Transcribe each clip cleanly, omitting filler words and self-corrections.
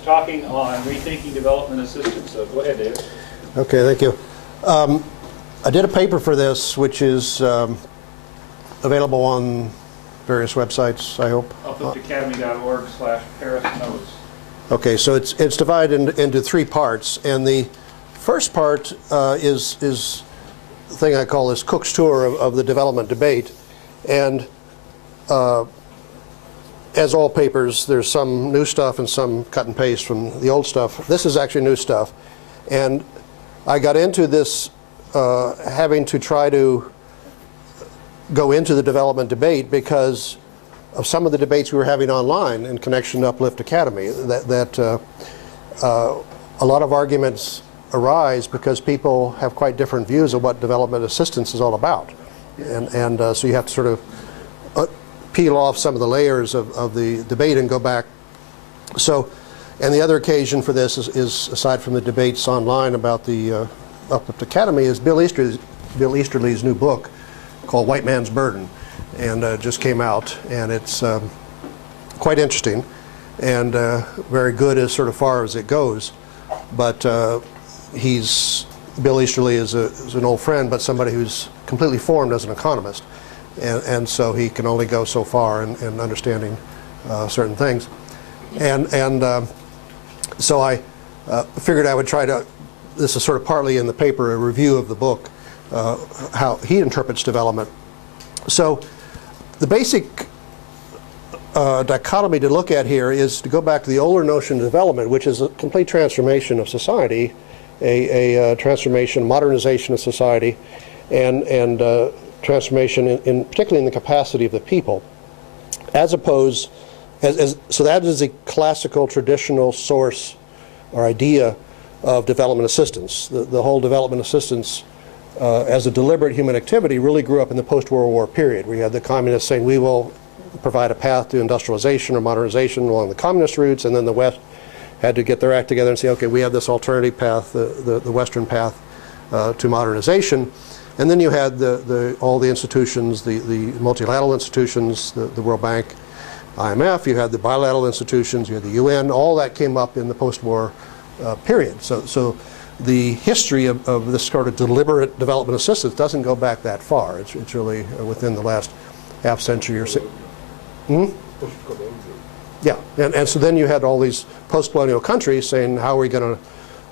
He's talking on rethinking development assistance. So go ahead, David. Okay, thank you. I did a paper for this, which is available on various websites, I hope. upliftacademy.org/Paris notes. Okay, so it's divided into three parts, and the first part is the thing I call this Cook's tour of the development debate, and as all papers, there's some new stuff and some cut and paste from the old stuff. This is actually new stuff, and I got into this having to try to go into the development debate because of some of the debates we were having online in connection to Uplift Academy, that a lot of arguments arise because people have quite different views of what development assistance is all about. And so you have to sort of peel off some of the layers of the debate and go back. So, and the other occasion for this is aside from the debates online about the Uplift Academy, is Bill Easterly's new book called White Man's Burden, and just came out, and it's quite interesting and very good as sort of far as it goes. But Bill Easterly is an old friend, but somebody who's completely formed as an economist, and so he can only go so far in understanding certain things. And so I figured I would try to, this is sort of partly in the paper, a review of the book, how he interprets development. So the basic dichotomy to look at here is to go back to the older notion of development, which is a complete transformation of society, a transformation, modernization of society, and transformation in particularly in the capacity of the people, as opposed, so that is the classical traditional source or idea of development assistance. The whole development assistance as a deliberate human activity really grew up in the post-World War period, where you had the communists saying we will provide a path to industrialization or modernization along the communist routes, and then the West had to get their act together and say, okay, we have this alternative path, the Western path to modernization. And then you had all the institutions, the multilateral institutions, the World Bank, IMF, you had the bilateral institutions, you had the UN, all that came up in the post-war period. So the history of this sort of deliberate development assistance doesn't go back that far. It's really within the last half century or so. Yeah, and so then you had all these post-colonial countries saying, how are we going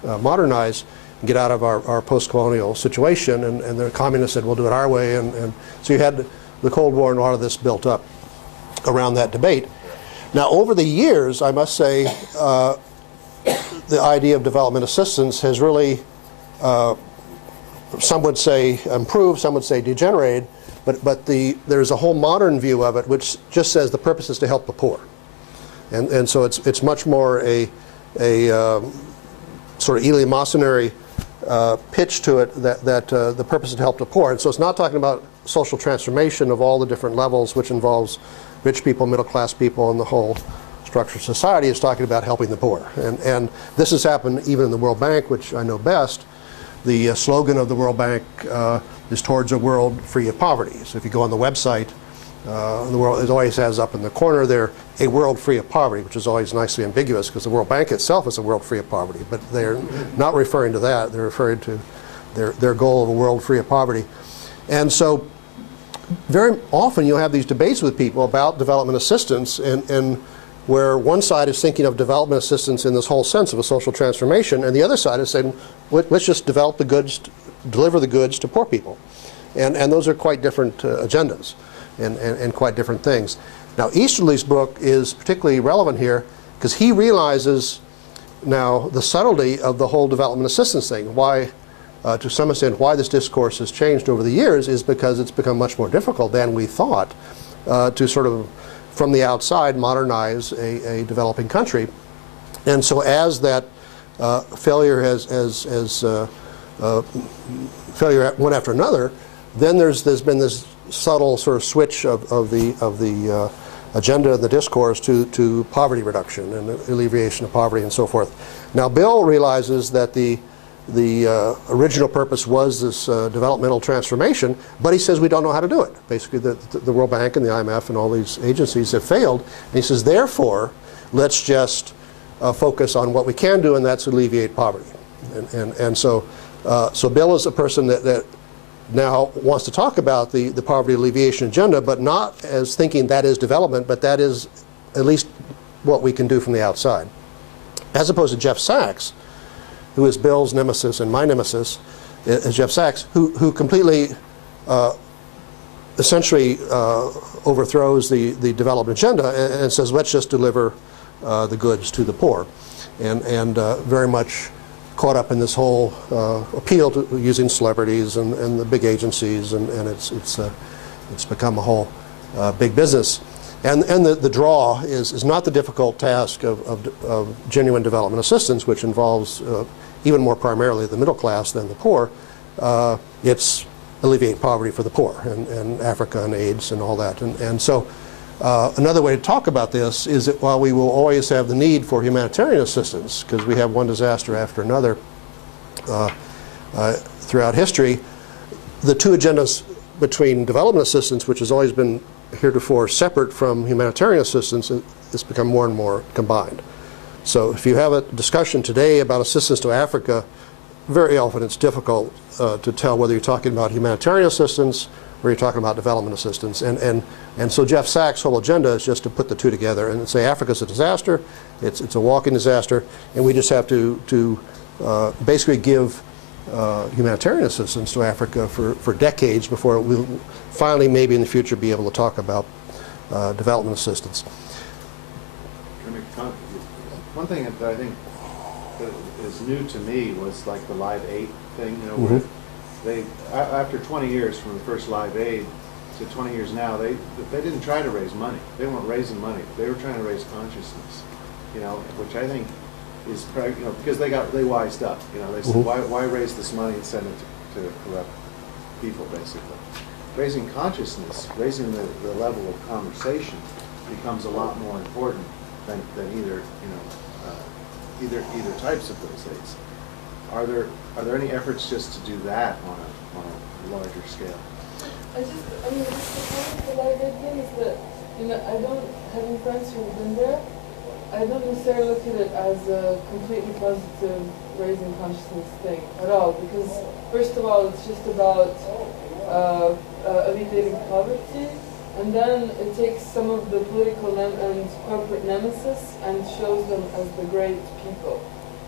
to modernize and get out of our post-colonial situation? And the communists said, we'll do it our way. And so you had the Cold War and a lot of this built up around that debate. Now, over the years, I must say, the idea of development assistance has really, some would say improved, some would say degenerated, but there's a whole modern view of it which just says the purpose is to help the poor. And so it's much more a sort of eleemosynary pitch to it that the purpose is to help the poor. And so it's not talking about social transformation of all the different levels, which involves rich people, middle class people, and the whole structure of society. Is talking about helping the poor. And this has happened even in the World Bank, which I know best. The slogan of the World Bank is towards a world free of poverty. So if you go on the website, the world, it always has up in the corner there, a world free of poverty, which is always nicely ambiguous because the World Bank itself is a world free of poverty. But they're not referring to that. They're referring to their goal of a world free of poverty. And so very often you'll have these debates with people about development assistance, and where one side is thinking of development assistance in this whole sense of a social transformation, and the other side is saying, let's just develop the goods, deliver the goods to poor people. And those are quite different agendas and quite different things. Now, Easterly's book is particularly relevant here because he realizes now the subtlety of the whole development assistance thing. Why, to some extent, why this discourse has changed over the years is because it's become much more difficult than we thought to sort of, from the outside, modernize a developing country. And so as that failure failure one after another, then there's been this subtle sort of switch of the agenda and the discourse to poverty reduction and alleviation of poverty and so forth. Now, Bill realizes that the original purpose was this developmental transformation, but he says we don't know how to do it. Basically, the World Bank and the IMF and all these agencies have failed. And he says, therefore, let's just focus on what we can do, and that's alleviate poverty. And so Bill is a person that now wants to talk about the poverty alleviation agenda, but not as thinking that is development, but that is at least what we can do from the outside. As opposed to Jeff Sachs, who is Bill's nemesis and my nemesis, is Jeff Sachs, who completely essentially overthrows the development agenda and says, let's just deliver the goods to the poor, and very much caught up in this whole appeal to using celebrities and the big agencies, and it's become a whole big business. And the draw is not the difficult task of genuine development assistance, which involves even more primarily the middle class than the poor. It's alleviate poverty for the poor, and Africa and AIDS and all that. And so another way to talk about this is that while we will always have the need for humanitarian assistance, because we have one disaster after another throughout history, the two agendas between development assistance, which has always been heretofore separate from humanitarian assistance, has become more and more combined. So if you have a discussion today about assistance to Africa, very often it's difficult to tell whether you're talking about humanitarian assistance or you're talking about development assistance. And so Jeff Sachs' whole agenda is just to put the two together and say Africa's a disaster, it's a walking disaster, and we just have to basically give humanitarian assistance to Africa for decades before we'll finally maybe in the future be able to talk about development assistance. One thing that I think that is new to me was like the Live Aid thing, you know, where they, after 20 years from the first Live Aid to 20 years now, they didn't try to raise money. They weren't raising money. They were trying to raise consciousness, you know, which I think is, you know, because they wised up, you know, they said, why raise this money and send it to corrupt people, basically. Raising consciousness, raising the level of conversation becomes a lot more important than either, you know, either types of those aids. Are there any efforts just to do that on a larger scale? I mean, just the point of the Live Aid thing is that, you know, having friends who've been there, I don't necessarily look at it as a completely positive raising consciousness thing at all, because first of all, it's just about alleviating poverty, and then it takes some of the political and corporate nemesis and shows them as the great people.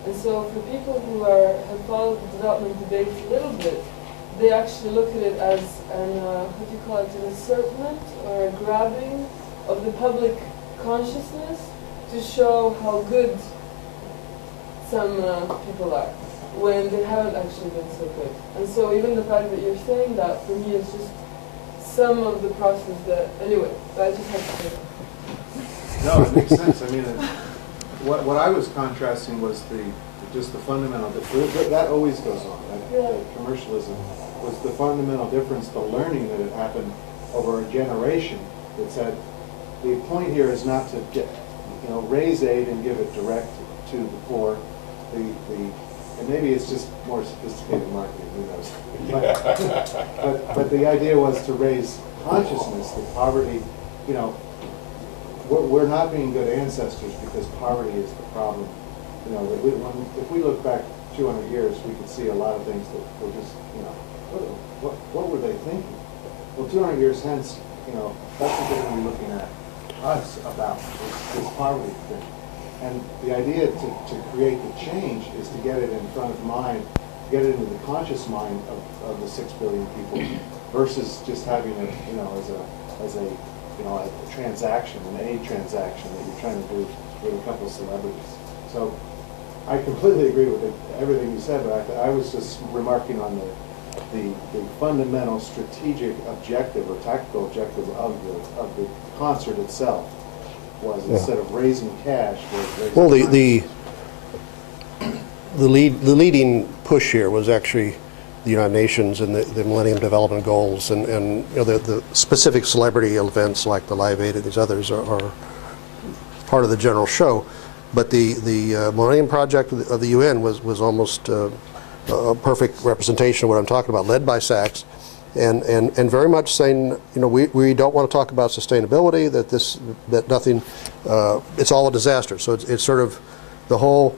And so for people who have followed the development debates a little bit, they actually look at it as an, what do you call it, an assertment or a grabbing of the public consciousness to show how good some people are when they haven't actually been so good. And so even the fact that you're saying that, for me, is just some of the process that, anyway, but I just have to say that. No, it makes sense. I mean, what I was contrasting was just the fundamental, that always goes on, that commercialism was the fundamental difference, the learning that had happened over a generation that said, the point here is not to get, you know, raise aid and give it direct to the poor. And maybe it's just more sophisticated marketing, who knows. But the idea was to raise consciousness that poverty, you know, we're not being good ancestors because poverty is the problem. You know, if we look back 200 years, we could see a lot of things that were just, you know, what were they thinking? Well, 200 years hence, you know, that's what they're going to be looking at us about, this poverty thing. And the idea to create the change is to get it in front of mind, get it into the conscious mind of the 6 billion people, versus just having it, you know, as a you know, a transaction, an aid transaction that you're trying to do with a couple of celebrities. So I completely agree with everything you said, but I was just remarking on the fundamental strategic objective or tactical objective of the concert itself was, instead of raising cash, was raising the leading push here was actually the United Nations and the Millennium Development Goals, and you know, the specific celebrity events like the Live Aid and these others are part of the general show. But the Millennium Project of the UN was almost a perfect representation of what I'm talking about, led by Sachs, and very much saying, you know, we don't want to talk about sustainability, that nothing, it's all a disaster. So it's sort of the whole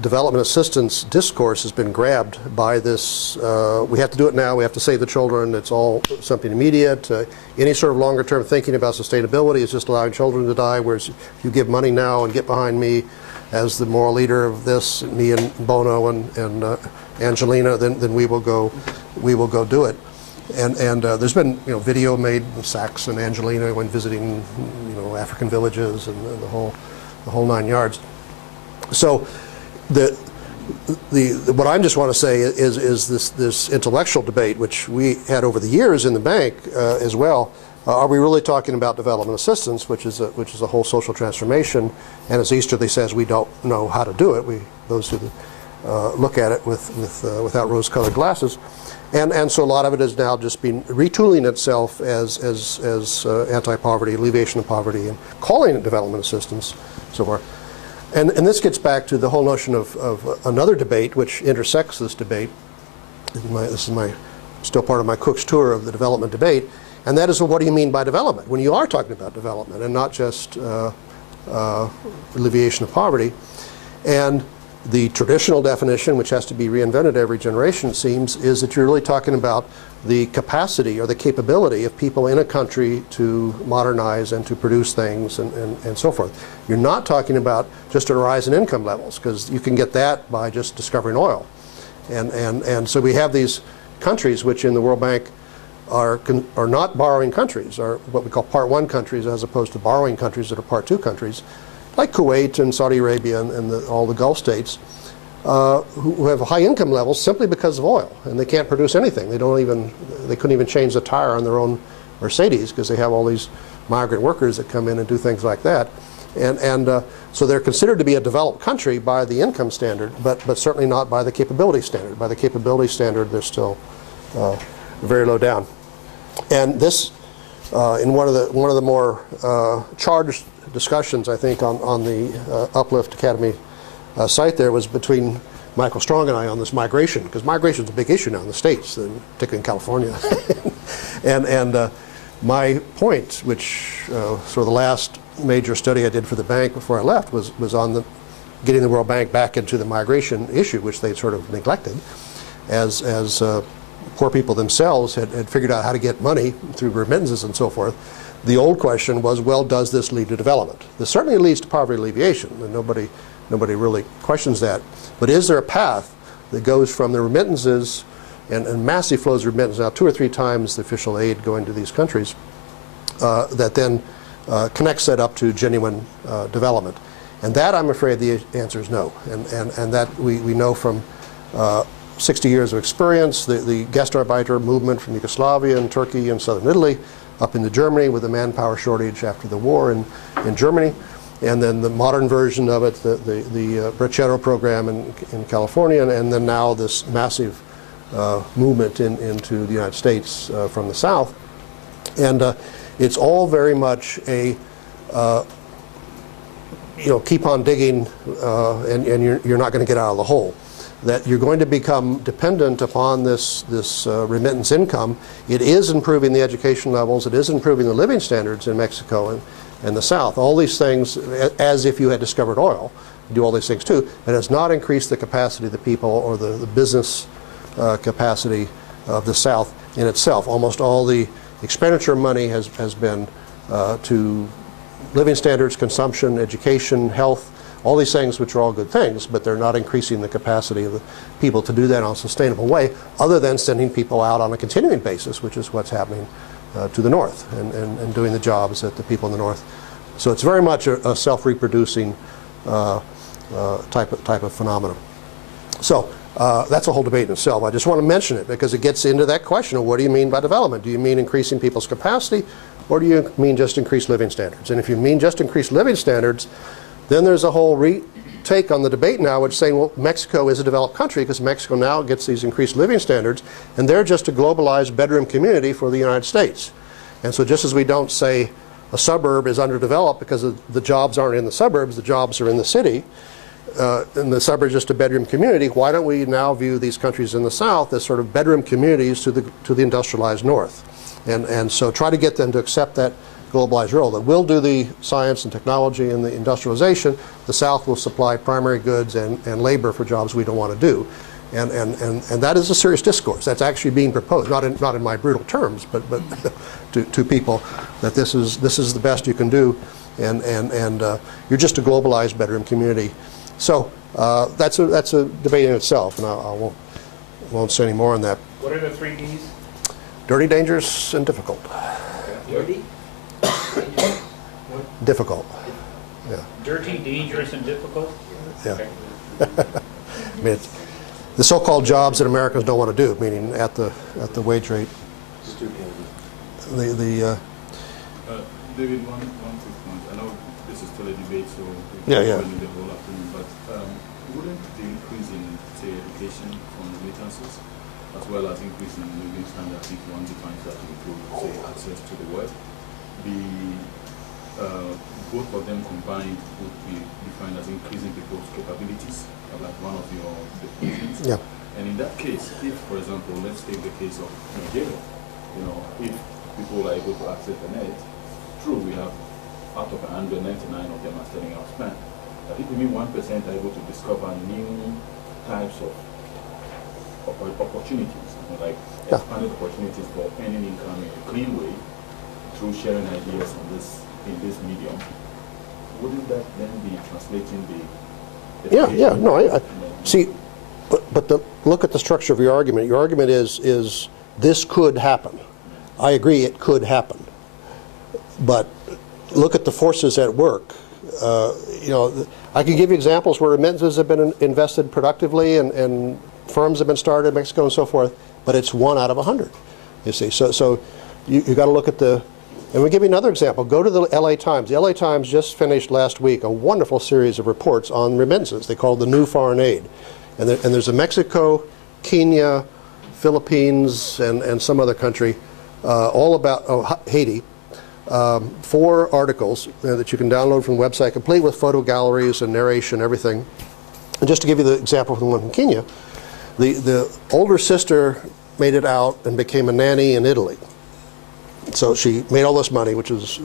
development assistance discourse has been grabbed by this, we have to do it now, we have to save the children, it's all something immediate. Any sort of longer term thinking about sustainability is just allowing children to die, whereas if you give money now and get behind me as the moral leader of this, me and Bono and Angelina, then we will go do it. And there's been video made, Sachs and Angelina when visiting African villages and the whole 9 yards. So what I just want to say is this intellectual debate, which we had over the years in the bank as well. Are we really talking about development assistance, which is a whole social transformation? And as Easterly says, we don't know how to do it. Those who look at it without rose-colored glasses, and so a lot of it has now just been retooling itself as anti-poverty, alleviation of poverty, and calling it development assistance, so forth. And this gets back to the whole notion of another debate which intersects this debate. This is still part of my Cook's tour of the development debate, and that is, well, what do you mean by development when you are talking about development and not just alleviation of poverty? And the traditional definition, which has to be reinvented every generation, it seems, is that you're really talking about the capacity or the capability of people in a country to modernize and to produce things and so forth. You're not talking about just a rise in income levels, because you can get that by just discovering oil. And so we have these countries which in the World Bank are not borrowing countries, are what we call Part 1 countries as opposed to borrowing countries that are Part 2 countries, like Kuwait and Saudi Arabia and all the Gulf states, who have high income levels simply because of oil, and they can't produce anything. They couldn't even change the tire on their own Mercedes because they have all these migrant workers that come in and do things like that. And so they're considered to be a developed country by the income standard, but certainly not by the capability standard. By the capability standard, they're still very low down. And this, in one of the more charged discussions, I think, on the Uplift Academy site there was between Michael Strong and I on this migration, because migration is a big issue now in the States, and particularly in California. and my point, which sort of the last major study I did for the bank before I left, was on getting the World Bank back into the migration issue, which they sort of neglected, as poor people themselves had figured out how to get money through remittances and so forth. The old question was, well, does this lead to development? This certainly leads to poverty alleviation, and nobody really questions that. But is there a path that goes from the remittances and massive flows of remittances, now 2 or 3 times the official aid going to these countries, that then connects that up to genuine development? And that, I'm afraid, the answer is no. And that we know from 60 years of experience, the Gastarbeiter movement from Yugoslavia and Turkey and southern Italy, up into Germany with the manpower shortage after the war in Germany, and then the modern version of it, the Bracero program in California, and then now this massive movement into the United States from the South. And it's all very much a keep on digging, and you're not going to get out of the hole. That you're going to become dependent upon this remittance income. It is improving the education levels. It is improving the living standards in Mexico and the South. All these things, as if you had discovered oil, do all these things too. It has not increased the capacity of the people or the business capacity of the South in itself. Almost all the expenditure money has been to living standards, consumption, education, health, all these things, which are all good things, but they're not increasing the capacity of the people to do that on a sustainable way, other than sending people out on a continuing basis, which is what's happening to the north and doing the jobs that the people in the north. So it's very much a self-reproducing type of phenomenon. So that's a whole debate in itself. I just want to mention it because it gets into that question of what do you mean by development? Do you mean increasing people's capacity, or do you mean just increased living standards? And if you mean just increased living standards, then there's a whole retake on the debate now, which is saying, well, Mexico is a developed country because Mexico now gets these increased living standards, and they're just a globalized bedroom community for the United States. And so just as we don't say a suburb is underdeveloped because the jobs aren't in the suburbs, the jobs are in the city, and the suburb is just a bedroom community, why don't we now view these countries in the South as sort of bedroom communities to the industrialized North? And so try to get them to accept that globalized world. That we'll do the science and technology and the industrialization. The South will supply primary goods and labor for jobs we don't want to do. And that is a serious discourse. That's actually being proposed, not in my brutal terms, but to people, that this is the best you can do, and you're just a globalized bedroom community. So that's a debate in itself, and I won't say any more on that. What are the 3 Ds? Dirty, dangerous, and difficult. Dirty? Difficult. Yeah. Dirty, dangerous, and difficult? Yeah. Okay. I mean, it's the so-called jobs that Americans don't want to do, meaning at the wage rate. David, one quick point. I know this is still a debate, so Yeah. the whole afternoon, but wouldn't the increase in, say, education from remittances, as well as increase in living standards, if one defines that to include, say, access to the web, both of them combined would be defined as increasing people's capabilities, like one of your definitions? Yeah. And in that case, if, for example, let's take the case of Nigeria, if people are able to access the net, true, we have out of 199 of them are selling our span. But if only 1% are able to discover new types of opportunities, like expanded opportunities for earning income in a clean way through sharing ideas in this medium, wouldn't that then be translating the No, I see, but look at the structure of your argument. Your argument is this could happen. I agree, it could happen. But look at the forces at work. I can give you examples where remittances have been invested productively and firms have been started in Mexico and so forth, but it's 1 out of 100, you see. So you got to look at the, and we'll give you another example. Go to the LA Times. The LA Times just finished last week a wonderful series of reports on remittances. They call it the New Foreign Aid. And there's a Mexico, Kenya, Philippines, and some other country, all about, Haiti, 4 articles that you can download from the website, complete with photo galleries and narration, everything. And just to give you the example from the one from Kenya, the older sister made it out and became a nanny in Italy. So she made all this money, which is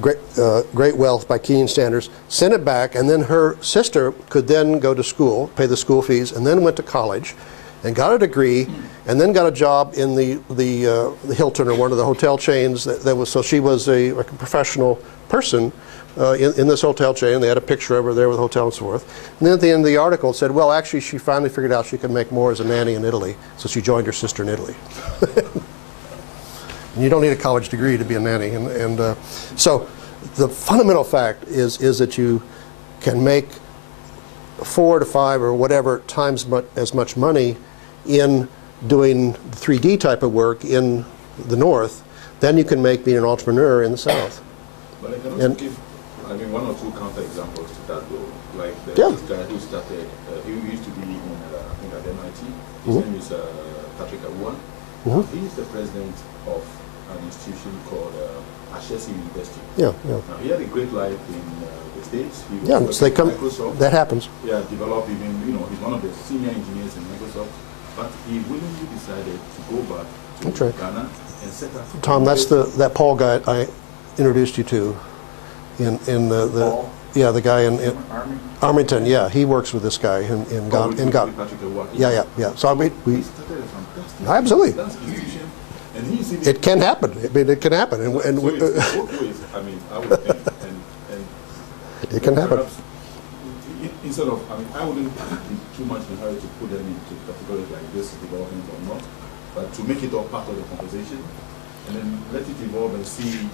great wealth by Kenyan standards, sent it back, and then her sister could then go to school, pay the school fees, and then went to college, and got a degree, and then got a job in the Hilton or one of the hotel chains. So she was a professional person in this hotel chain. They had a picture of her there with a hotel and so forth. And then at the end of the article it said, well, actually she finally figured out she could make more as a nanny in Italy, so she joined her sister in Italy. And you don't need a college degree to be a nanny. And so the fundamental fact is that you can make 4 to 5 or whatever times as much money in doing 3D type of work in the North than you can make being an entrepreneur in the South. But I can also give, 1 or 2 counter examples to that, though. Like this guy who started, he used to be in, I think, at MIT. His name is Patrick Awan. He is the president of an institution called Ashesi University. Now, he had a great life in the States. He was so they come. Microsoft. That happens. Yeah, developed even, he's one of the senior engineers in Microsoft. But he willingly decided to go back to Ghana and set up. Tom, that's that Paul guy I introduced you to, in the the guy in Armington. Yeah, he works with this guy in Ghana. Yeah. So we started a fantastic absolutely. institution, and he's even, It can happen. I mean, it can happen, and so it's both ways. I mean, I would think, and it can happen. perhaps instead of, I wouldn't be too much in a hurry to put them into categories like this, development or not, but to make it all part of the conversation, and then let it evolve and see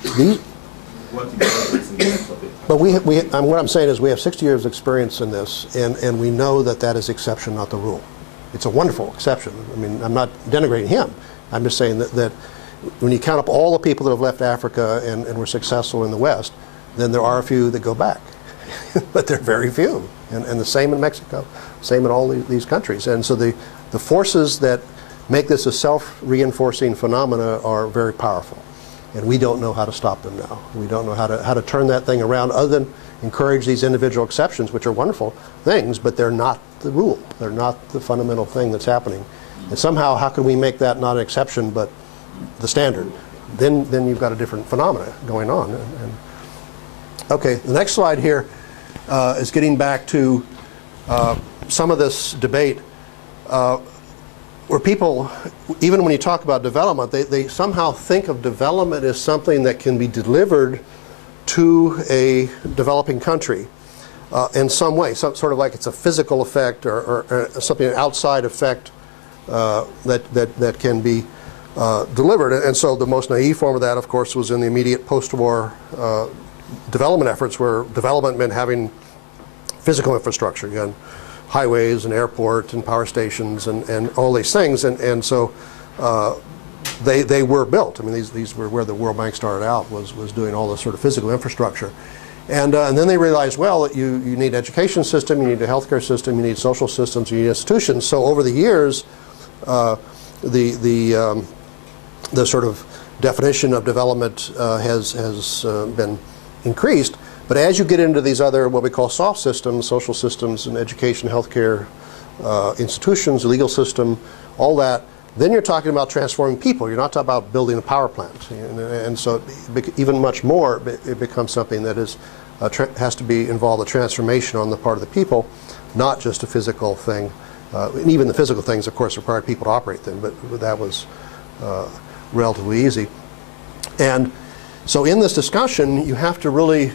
what evolves in the rest of it. But what I'm saying is we have 60 years of experience in this, and we know that is exception, not the rule. It's a wonderful exception. I mean, I'm not denigrating him. I'm just saying that when you count up all the people that have left Africa and were successful in the West, then there are a few that go back. But they're very few. And the same in Mexico, same in all these countries. And so the forces that make this a self-reinforcing phenomena are very powerful. And we don't know how to stop them now. We don't know how to turn that thing around other than encourage these individual exceptions, which are wonderful things, but they're not the rule. They're not the fundamental thing that's happening. And somehow, how can we make that not an exception but the standard? then you've got a different phenomena going on. Okay, the next slide here is getting back to some of this debate where people, even when you talk about development, they somehow think of development as something that can be delivered to a developing country in some way, sort of like it's a physical effect or something, an outside effect that can be delivered. And so the most naive form of that, of course, was in the immediate post-war development efforts, where development meant having physical infrastructure, again, highways and airports and power stations and all these things. And so they were built. I mean, these were where the World Bank started out, was doing all this sort of physical infrastructure. And then they realized, well, that you need an education system, you need a healthcare system, you need social systems, you need institutions. So over the years, the sort of definition of development has been increased. But as you get into these other, what we call soft systems, social systems and education, healthcare, institutions, legal system, all that, then you're talking about transforming people. You're not talking about building a power plant. And so even much more, it becomes something that is has to be involve a transformation on the part of the people, not just a physical thing. And even the physical things, of course, required people to operate them, but that was relatively easy. And so in this discussion, you have to really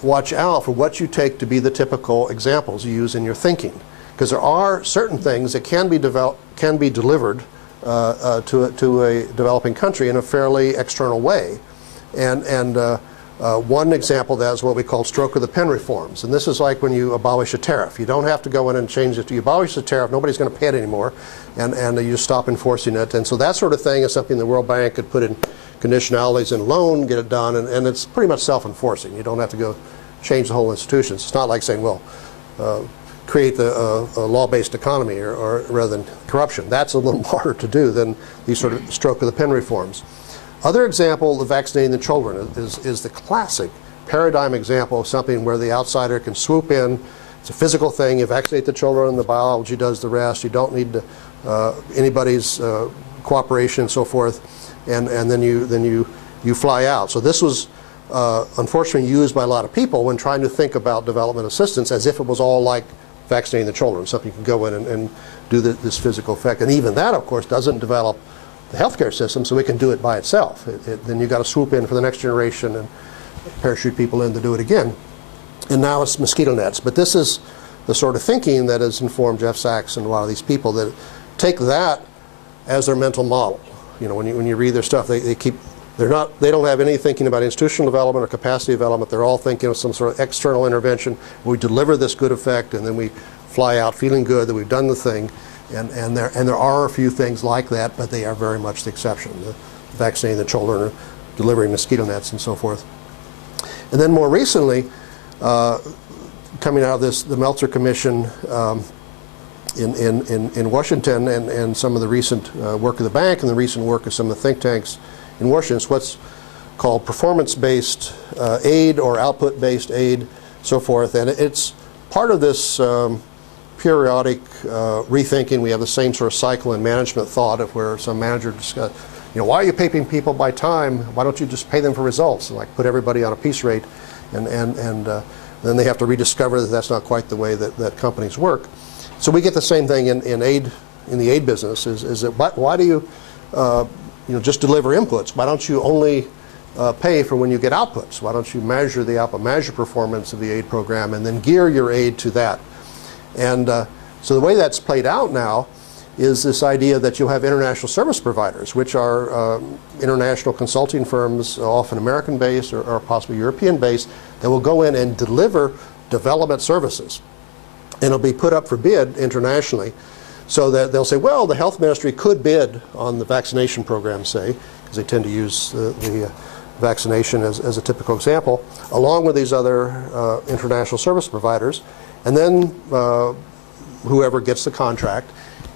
watch out for what you take to be the typical examples you use in your thinking, because there are certain things that can be delivered to a developing country in a fairly external way. And one example of that is what we call stroke of the pen reforms. And this is like when you abolish a tariff. You don't have to go in and change it. You abolish the tariff, nobody's going to pay it anymore, and you just stop enforcing it. And so that sort of thing is something the World Bank could put in conditionalities in a loan, get it done, and it's pretty much self-enforcing. You don't have to go change the whole institution. It's not like saying, well, create a law-based economy or rather than corruption. That's a little harder to do than these sort of stroke of the pen reforms. Other example of vaccinating the children is the classic paradigm example of something where the outsider can swoop in. It's a physical thing. You vaccinate the children, the biology does the rest. You don't need anybody's cooperation and so forth. And then you fly out. So this was unfortunately used by a lot of people when trying to think about development assistance as if it was all like vaccinating the children, something you can go in and do this physical effect. And even that, of course, doesn't develop the healthcare system, so it can do it by itself. Then you've got to swoop in for the next generation and parachute people in to do it again. And now it's mosquito nets. But this is the sort of thinking that has informed Jeff Sachs and a lot of these people that take that as their mental model. You know, when you read their stuff, they don't have any thinking about institutional development or capacity development. They're all thinking of some sort of external intervention. We deliver this good effect, and then we fly out feeling good that we've done the thing. And there are a few things like that, but they are very much the exception. The vaccinating the children, or delivering mosquito nets, and so forth. And then more recently, coming out of the Meltzer Commission in Washington, and some of the recent work of the bank and the recent work of some of the think tanks in Washington, it's what's called performance-based aid or output-based aid, so forth. And it's part of this periodic rethinking. We have the same sort of cycle in management thought of where some manager discuss, you know, why are you paying people by time? Why don't you just pay them for results? And like put everybody on a piece rate, and then they have to rediscover that that's not quite the way that companies work. So we get the same thing in aid, in the aid business. Is that why do you just deliver inputs? Why don't you only pay for when you get outputs? Why don't you measure the output, measure performance of the aid program, and then gear your aid to that? And so the way that's played out now is this idea that you'll have international service providers, which are international consulting firms, often American-based or possibly European-based, that will go in and deliver development services. And it'll be put up for bid internationally, so that they'll say, well, the health ministry could bid on the vaccination program, say, because they tend to use the vaccination as a typical example, along with these other international service providers. And then whoever gets the contract,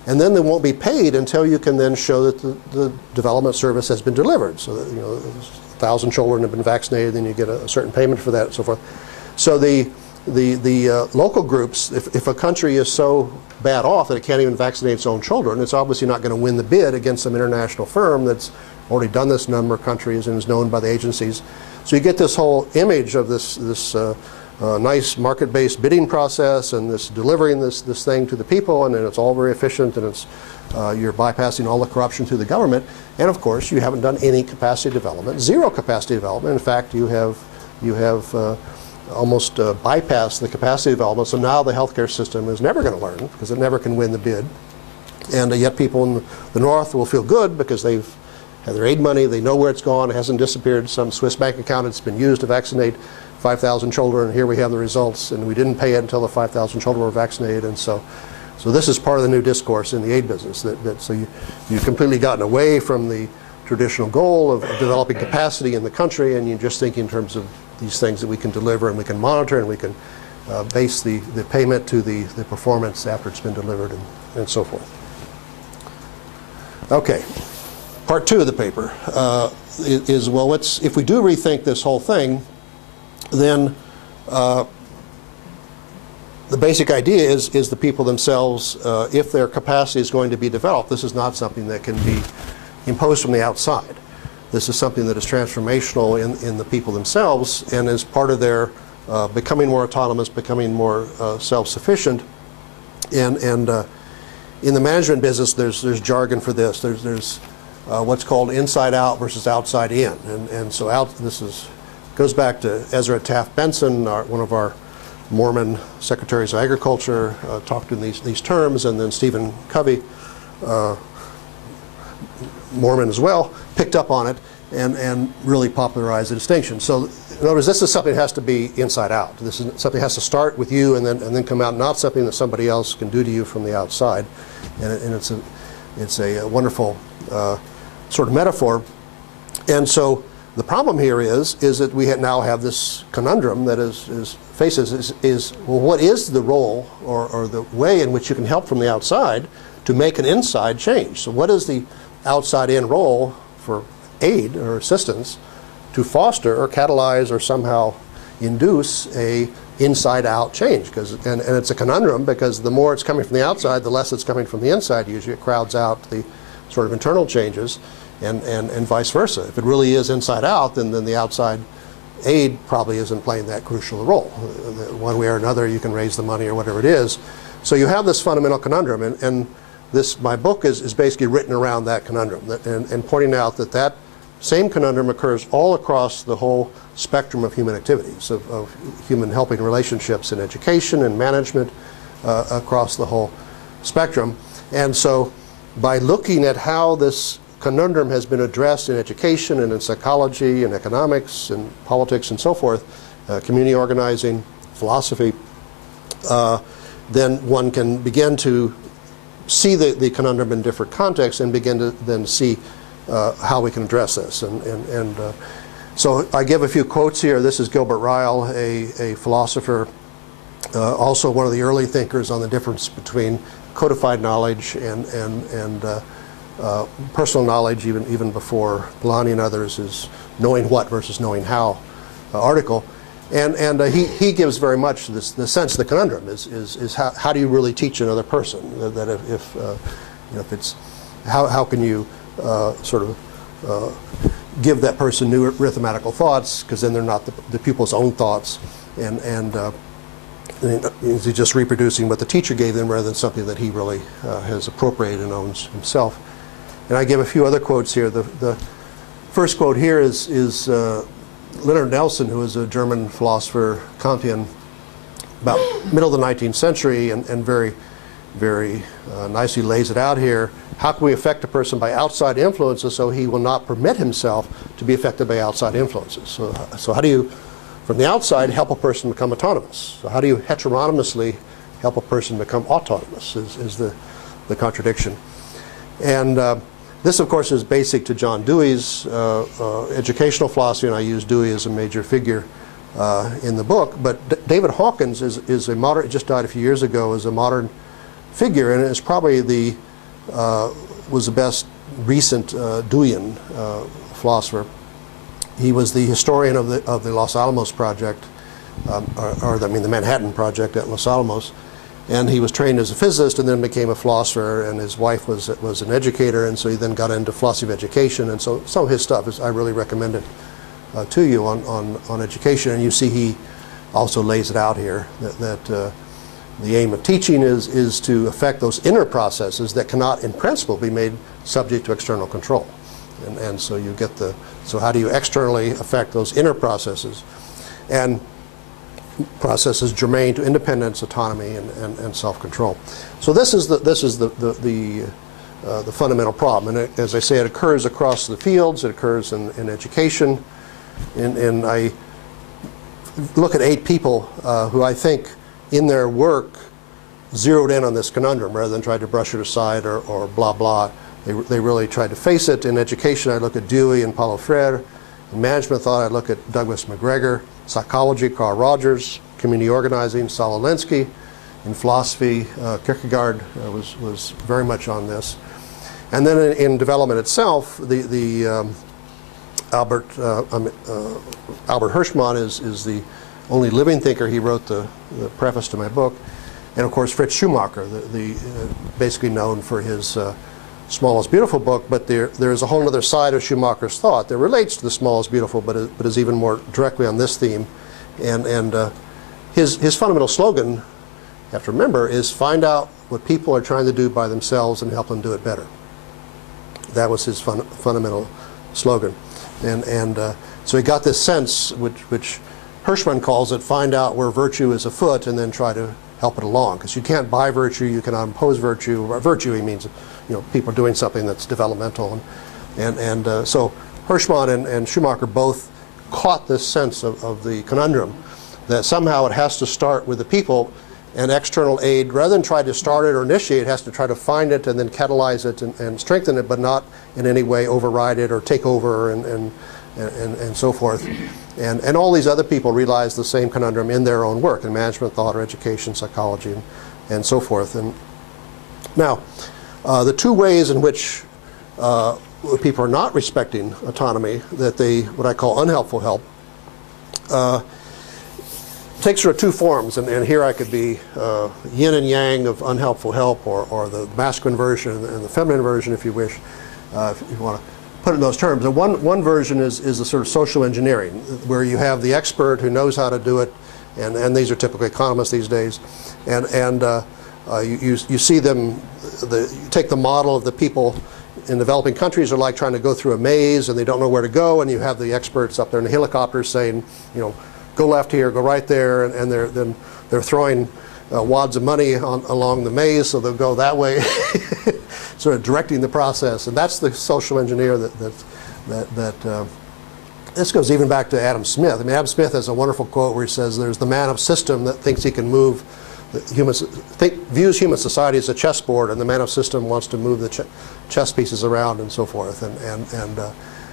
and then they won't be paid until you can then show that the development service has been delivered. So that 1,000 children have been vaccinated, then you get a certain payment for that, and so forth. So the the local groups, if a country is so bad off that it can't even vaccinate its own children, it's obviously not going to win the bid against some international firm that's already done this in a number of countries and is known by the agencies. So you get this whole image of this nice market-based bidding process and this delivering this thing to the people, and then it's all very efficient, and it's you're bypassing all the corruption through the government. And of course, you haven't done any capacity development, zero capacity development. In fact, you have almost bypassed the capacity development. So now the healthcare system is never going to learn because it never can win the bid. And yet people in the North will feel good because they've had their aid money. They know where it's gone. It hasn't disappeared. Some Swiss bank account it's been used to vaccinate 5,000 children. Here we have the results, and we didn't pay it until the 5,000 children were vaccinated. And so this is part of the new discourse in the aid business. So you've completely gotten away from the traditional goal of developing capacity in the country, and you just think in terms of these things that we can deliver and we can monitor and we can base the payment to the performance after it's been delivered and so forth. Okay, part 2 of the paper is well, if we do rethink this whole thing, then the basic idea is the people themselves, if their capacity is going to be developed, this is not something that can be imposed from the outside. This is something that is transformational in the people themselves and is part of their becoming more autonomous, becoming more self-sufficient. And in the management business, there's jargon for this. There's what's called inside out versus outside in. And so goes back to Ezra Taft Benson, one of our Mormon secretaries of agriculture, talked in these terms, and then Stephen Covey, Mormon as well, picked up on it and really popularized the distinction. So in other words, this is something that has to be inside out. This is something that has to start with you and then come out, not something that somebody else can do to you from the outside. And it's a wonderful sort of metaphor. And so the problem here is that we now have this conundrum that faces well, what is the role or the way in which you can help from the outside to make an inside change? So what is the outside-in role for aid or assistance to foster or catalyze or somehow induce a inside-out change? And it's a conundrum because the more it's coming from the outside, the less it's coming from the inside. Usually it crowds out the sort of internal changes and vice versa. If it really is inside out, then the outside aid probably isn't playing that crucial a role. One way or another, you can raise the money or whatever it is. So you have this fundamental conundrum, and my book is basically written around that conundrum and pointing out that same conundrum occurs all across the whole spectrum of human activities, of human helping relationships in education and management, across the whole spectrum. And so by looking at how this conundrum has been addressed in education and in psychology and economics and politics and so forth, community organizing, philosophy, then one can begin to see the conundrum in different contexts and begin to then see how we can address this. So I give a few quotes here. This is Gilbert Ryle, a philosopher, also one of the early thinkers on the difference between codified knowledge and personal knowledge, even before Polanyi and others, is knowing what versus knowing how article. And he gives very much the sense, the conundrum is how do you really teach another person? That if it's how can you sort of give that person new arithmetical thoughts, because then they're not the pupil's own thoughts, and is he just reproducing what the teacher gave them rather than something that he really has appropriated and owns himself. And I give a few other quotes here. The first quote here is Leonard Nelson, who was a German philosopher, Kantian, about middle of the 19th century, and very, very nicely lays it out here. How can we affect a person by outside influences so he will not permit himself to be affected by outside influences? So how do you, from the outside, help a person become autonomous? So how do you heteronomously help a person become autonomous is the contradiction. And this, of course, is basic to John Dewey's educational philosophy, and I use Dewey as a major figure in the book. But David Hawkins is a modern, just died a few years ago, is a modern figure, and is probably was the best recent Deweyan philosopher. He was the historian of the Los Alamos Project, the Manhattan Project at Los Alamos. And he was trained as a physicist and then became a philosopher, and his wife was an educator, and so he then got into philosophy of education. And so some of his stuff I really recommend it to you on education. And you see he also lays it out here that the aim of teaching is to affect those inner processes that cannot in principle be made subject to external control. And so you get so how do you externally affect those inner processes? And processes germane to independence, autonomy, and self-control. So this is the fundamental problem. And as I say, it occurs across the fields. It occurs in education. And I look at 8 people who I think in their work zeroed in on this conundrum rather than tried to brush it aside or blah blah. They really tried to face it. In education, I look at Dewey and Paulo Freire. In management thought, I look at Douglas McGregor. Psychology, Carl Rogers. Community organizing, Saul Alinsky. In philosophy, Kierkegaard was very much on this. And then in development itself, Albert Hirschman is the only living thinker. He wrote the preface to my book. And of course, Fritz Schumacher, basically known for his Small is Beautiful book, but there is a whole other side of Schumacher's thought that relates to the Small is Beautiful, but is even more directly on this theme. And his fundamental slogan, you have to remember, is find out what people are trying to do by themselves and help them do it better. That was his fundamental slogan. And so he got this sense, which Hirschman calls it, find out where virtue is afoot and then try to help it along. Because you can't buy virtue, you cannot impose virtue. Virtue, he means, people doing something that's developmental. So Hirschman and Schumacher both caught this sense of the conundrum that somehow it has to start with the people, and external aid, rather than try to start it or initiate, has to try to find it and then catalyze it and strengthen it, but not in any way override it or take over and so forth. And all these other people realize the same conundrum in their own work, in management thought or education, psychology, and so forth. And now, the 2 ways in which people are not respecting autonomy, that what I call unhelpful help, takes sort of 2 forms, and here I could be yin and yang of unhelpful help, or the masculine version and the feminine version, if you wish, if you want to put it in those terms. And one version is a sort of social engineering, where you have the expert who knows how to do it, and these are typically economists these days, and you see them, you take the model of the people in developing countries are like trying to go through a maze and they don't know where to go, and you have the experts up there in the helicopters saying, go left here, go right there, and they're throwing wads of money along the maze, so they'll go that way, sort of directing the process. And that's the social engineer that this goes even back to Adam Smith. I mean, Adam Smith has a wonderful quote where he says, "There's the man of system that thinks he can move views human society as a chessboard, and the man of system wants to move the chess pieces around and so forth." And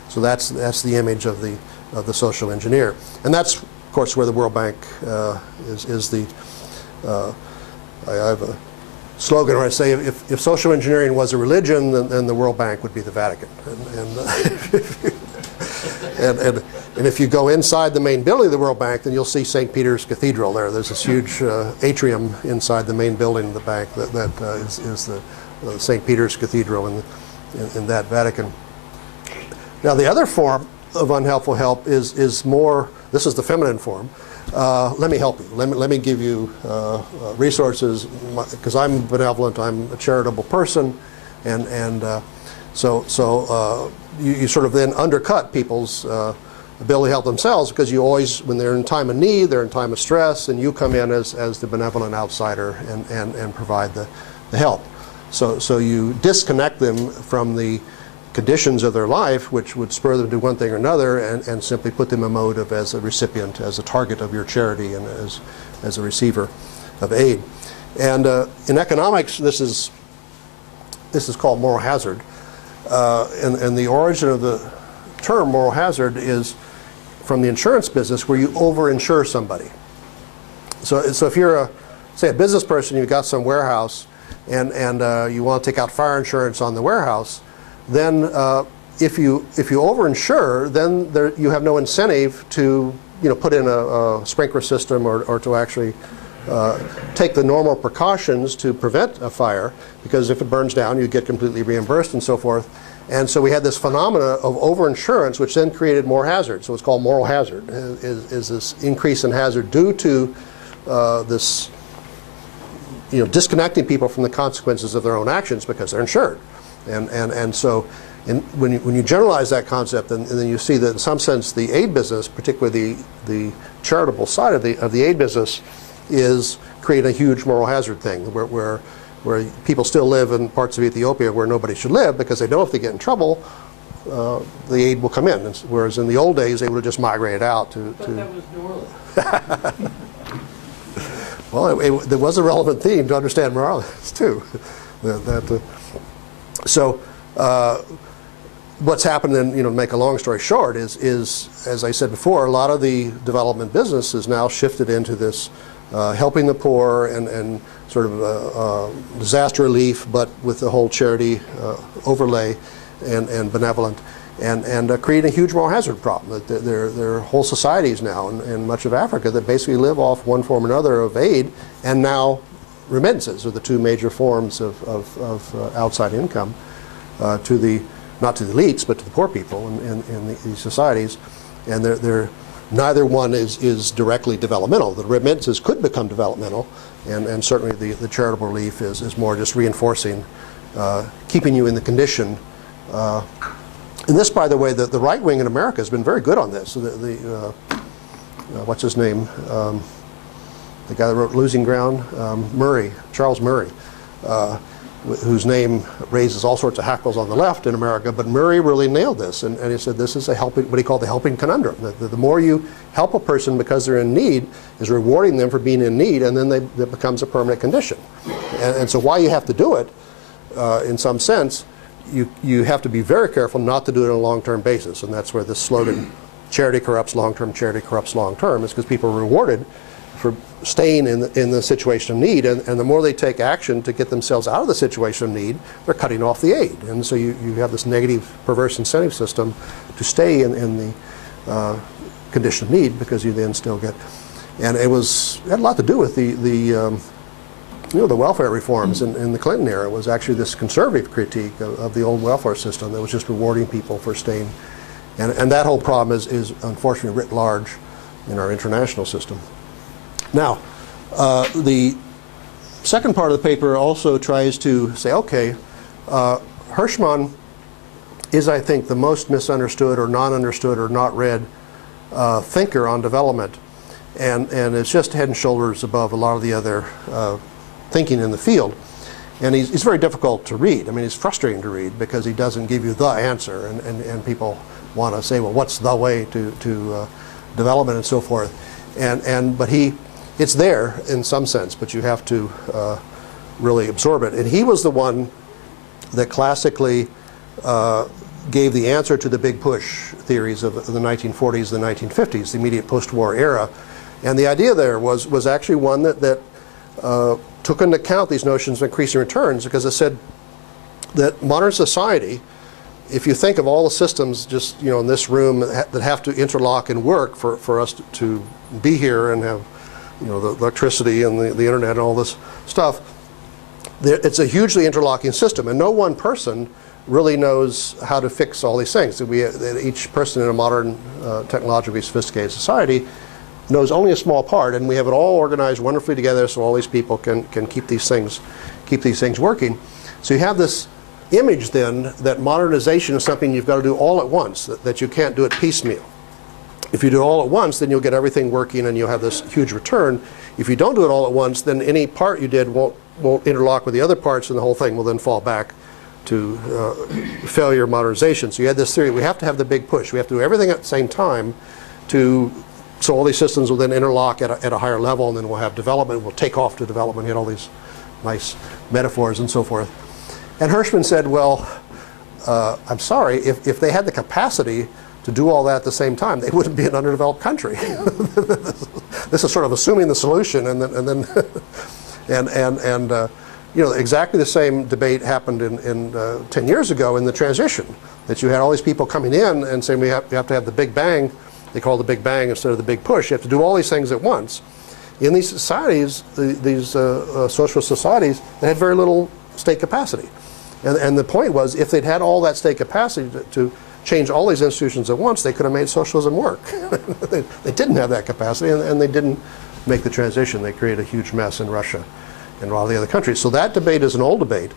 so that's the image of the social engineer, and that's of course where the World Bank is the. I have a slogan where I say, if social engineering was a religion, then the World Bank would be the Vatican. And if you go inside the main building of the World Bank, then you'll see St. Peter's Cathedral there. There's this huge atrium inside the main building of the bank that is the St. Peter's Cathedral in that Vatican. Now, the other form of unhelpful help is more, this is the feminine form. Let me help you. Let me give you resources, because I'm benevolent, I'm a charitable person, and so you sort of then undercut people's ability to help themselves, because you always, when they're in time of need, they're in time of stress, and you come in as the benevolent outsider and provide the help. So you disconnect them from the conditions of their life, which would spur them to do one thing or another, and simply put them in mode of as a recipient, as a target of your charity, and as a receiver of aid. And in economics, this is called moral hazard. And the origin of the term moral hazard is from the insurance business, where you over-insure somebody. So if you're say a business person, you've got some warehouse, and you want to take out fire insurance on the warehouse, then if you over-insure, then you have no incentive to put in a sprinkler system or to actually take the normal precautions to prevent a fire, because if it burns down, you get completely reimbursed and so forth. And so we had this phenomena of overinsurance, which then created more hazard. So it's called moral hazard, is this increase in hazard due to this, disconnecting people from the consequences of their own actions because they're insured. And so when you generalize that concept, and then you see that in some sense the aid business, particularly the charitable side of the aid business, is creating a huge moral hazard thing where people still live in parts of Ethiopia where nobody should live because they know if they get in trouble, the aid will come in. Whereas in the old days, they would have just migrated out to. But that was New Orleans. Well, there was a relevant theme to understand Morales too. So what's happened, and to make a long story short, is as I said before, a lot of the development business is now shifted into this helping the poor and sort of disaster relief, but with the whole charity overlay and benevolent, and creating a huge moral hazard problem. There are whole societies now in much of Africa that basically live off one form or another of aid, and now remittances are the two major forms of outside income not to the elites, but to the poor people in these societies. And neither one is directly developmental. The remittances could become developmental, and certainly the charitable relief is more just reinforcing, keeping you in the condition. And this, by the way, the right wing in America has been very good on this. What's his name? The guy that wrote Losing Ground? Charles Murray, whose name raises all sorts of hackles on the left in America, but Murray really nailed this, and he said this is what he called the helping conundrum. The more you help a person because they're in need is rewarding them for being in need, and then it becomes a permanent condition. And so while you have to do it, in some sense, you have to be very careful not to do it on a long-term basis, and that's where this slogan, charity corrupts long-term, charity corrupts long-term, is because people are rewarded for staying in the situation of need, and the more they take action to get themselves out of the situation of need, they're cutting off the aid. And so you have this negative, perverse incentive system to stay in the condition of need, because you then still get, and it had a lot to do with the welfare reforms in the Clinton era. Was actually this conservative critique of the old welfare system that was just rewarding people for staying, and that whole problem is unfortunately writ large in our international system. Now, the second part of the paper also tries to say, okay, Hirschman is, I think, the most misunderstood or non-understood or not read thinker on development, and it's just head and shoulders above a lot of the other thinking in the field. And he's very difficult to read. I mean, he's frustrating to read because he doesn't give you the answer, and people want to say, well, what's the way to development and so forth. But it's there in some sense, but you have to really absorb it. And he was the one that classically gave the answer to the big push theories of the 1940s, the 1950s, the immediate post-war era. And the idea there was actually one that took into account these notions of increasing returns, because it said that modern society, if you think of all the systems just in this room that have to interlock and work for us to be here and have the electricity and the internet and all this stuff, it's a hugely interlocking system, and no one person really knows how to fix all these things. Each person in a modern technologically sophisticated society knows only a small part, and we have it all organized wonderfully together so all these people can keep these things working. So you have this image then that modernization is something you've got to do all at once, that you can't do it piecemeal. If you do it all at once, then you'll get everything working and you'll have this huge return. If you don't do it all at once, then any part you did won't interlock with the other parts, and the whole thing will then fall back to failure modernization. So you had this theory, we have to have the big push. We have to do everything at the same time so all these systems will then interlock at a higher level, and then we'll have development, we'll take off to development, get all these nice metaphors and so forth. And Hirschman said, well, I'm sorry, if they had the capacity to do all that at the same time, they wouldn't be an underdeveloped country. This is sort of assuming the solution, and then exactly the same debate happened in 10 years ago in the transition, that you had all these people coming in and saying we have to have the big bang they call it the Big Bang instead of the Big Push. You have to do all these things at once. In these societies, these social societies, they had very little state capacity. And the point was, if they'd had all that state capacity to change all these institutions at once, they could have made socialism work. They didn't have that capacity, and they didn't make the transition. They created a huge mess in Russia and a lot of the other countries. So that debate is an old debate.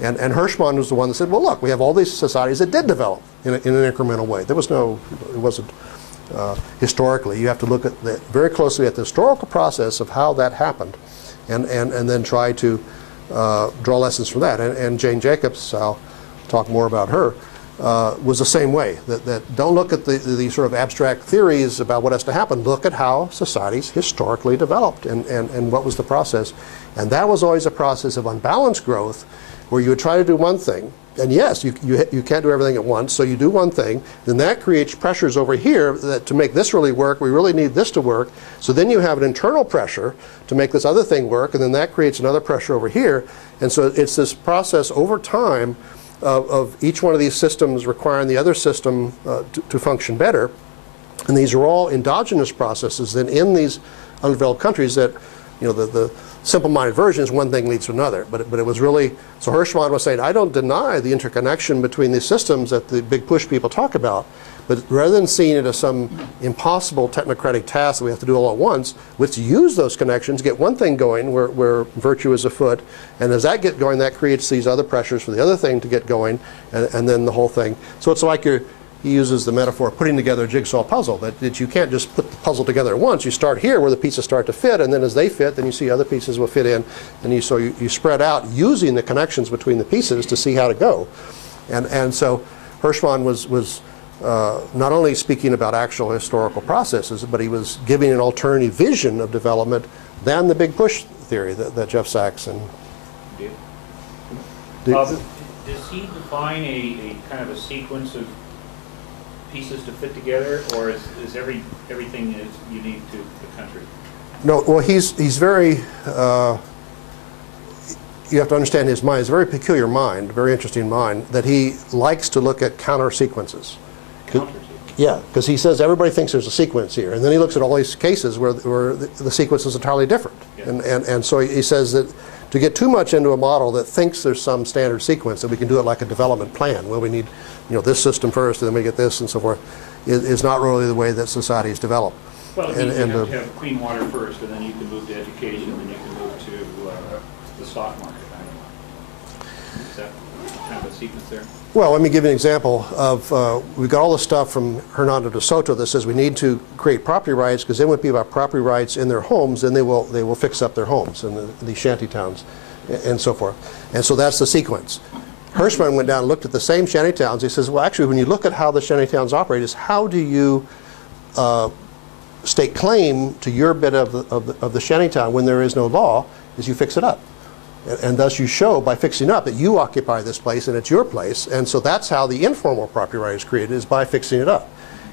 And Hirschman was the one that said, well, look, we have all these societies that did develop in an incremental way. There was no, it wasn't historically. You have to look at very closely at the historical process of how that happened and then try to draw lessons from that. And Jane Jacobs, I'll talk more about her, was the same way. That don't look at the sort of abstract theories about what has to happen. Look at how societies historically developed and what was the process. And that was always a process of unbalanced growth where you would try to do one thing. And yes, you can't do everything at once, so you do one thing. Then that creates pressures over here that to make this really work, we really need this to work. So then you have an internal pressure to make this other thing work, and then that creates another pressure over here. And so it's this process over time of each one of these systems requiring the other system to function better. And these are all endogenous processes then in these undeveloped countries that, you know, the simple-minded version is one thing leads to another. But it was really, so Hirschman was saying, I don't deny the interconnection between these systems that the big push people talk about. But rather than seeing it as some impossible technocratic task that we have to do all at once, let's use those connections, get one thing going where virtue is afoot. And as that gets going, that creates these other pressures for the other thing to get going, and then the whole thing. So it's like he uses the metaphor of putting together a jigsaw puzzle, that you can't just put the puzzle together at once. You start here where the pieces start to fit, and then as they fit, then you see other pieces will fit in. And so you spread out using the connections between the pieces to see how to go. And so Hirschman was not only speaking about actual historical processes, but he was giving an alternative vision of development than the big push theory that Jeff Sachs and... Does he define a kind of a sequence of pieces to fit together, or is everything is unique to the country? No, well, he's very, you have to understand his mind. It's a very peculiar mind, very interesting mind, that he likes to look at counter sequences. Yeah, because he says everybody thinks there's a sequence here, and then he looks at all these cases where the sequence is entirely different. Yeah. And so he says that to get too much into a model that thinks there's some standard sequence, that we can do it like a development plan. Well, we need, you know, this system first, and then we get this, and so forth, is not really the way that societies develop. Well, you have to have clean water first, and then you can move to education, and then you can move to the stock market. Is that kind of a sequence there? Well, let me give you an example of, we've got all the stuff from Hernando de Soto that says we need to create property rights, because then when people have property rights in their homes, then they will fix up their homes in the shanty towns and so forth. And so that's the sequence. Hirschman went down and looked at the same shanty towns. He says, well, actually, when you look at how the shanty towns operate, is how do you stake claim to your bit of the shanty town when there is no law, is you fix it up. And thus you show by fixing up that you occupy this place and it's your place. And so that's how the informal property right is created, is by fixing it up.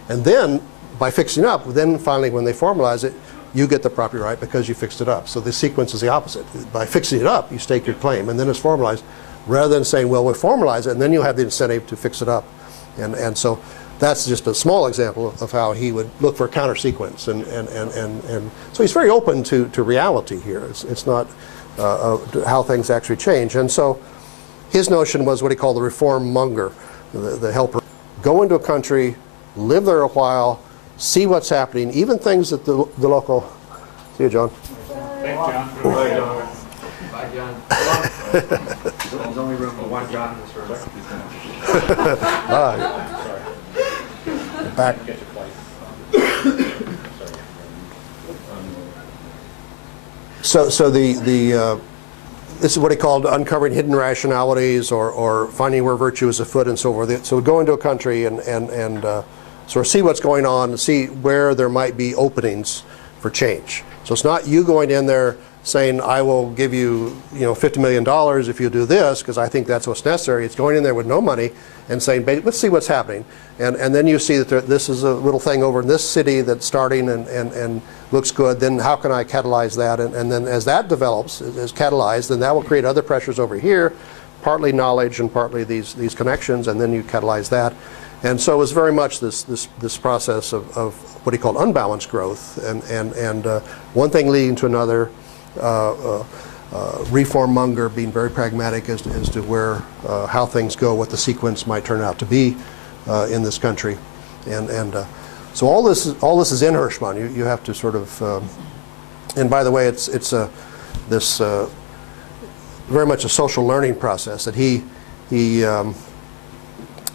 And then by fixing up, then finally when they formalize it, you get the property right because you fixed it up. So the sequence is the opposite. By fixing it up, you stake your claim, and then it's formalized, rather than saying, well, we'll formalize it, and then you'll have the incentive to fix it up. And so that's just a small example of how he would look for a counter sequence. And so he's very open to reality here. It's not how things actually change. And so his notion was what he called the Reformmonger, the helper. Go into a country, live there a while, see what's happening, even things that the local... See you, John. Thanks, John. Bye, John. Bye, John. There's only room for one John in this room. Sorry. Back. So this is what he called uncovering hidden rationalities, or finding where virtue is afoot, and so forth. So we go into a country and sort of see what's going on, and see where there might be openings for change. So it's not you going in there saying, I will give you, $50 million if you do this, because I think that's what's necessary. It's going in there with no money and saying, let's see what's happening. And then you see that this is a little thing over in this city that's starting and looks good. Then how can I catalyze that? And then as that develops, is catalyzed, then that will create other pressures over here, partly knowledge and partly these connections, and then you catalyze that. And so it was very much this process of what he called unbalanced growth, and one thing leading to another. Reformmonger being very pragmatic as to where how things go, what the sequence might turn out to be in this country, and so all this is in Hirschman. You have to sort of, and by the way, it's this very much a social learning process that he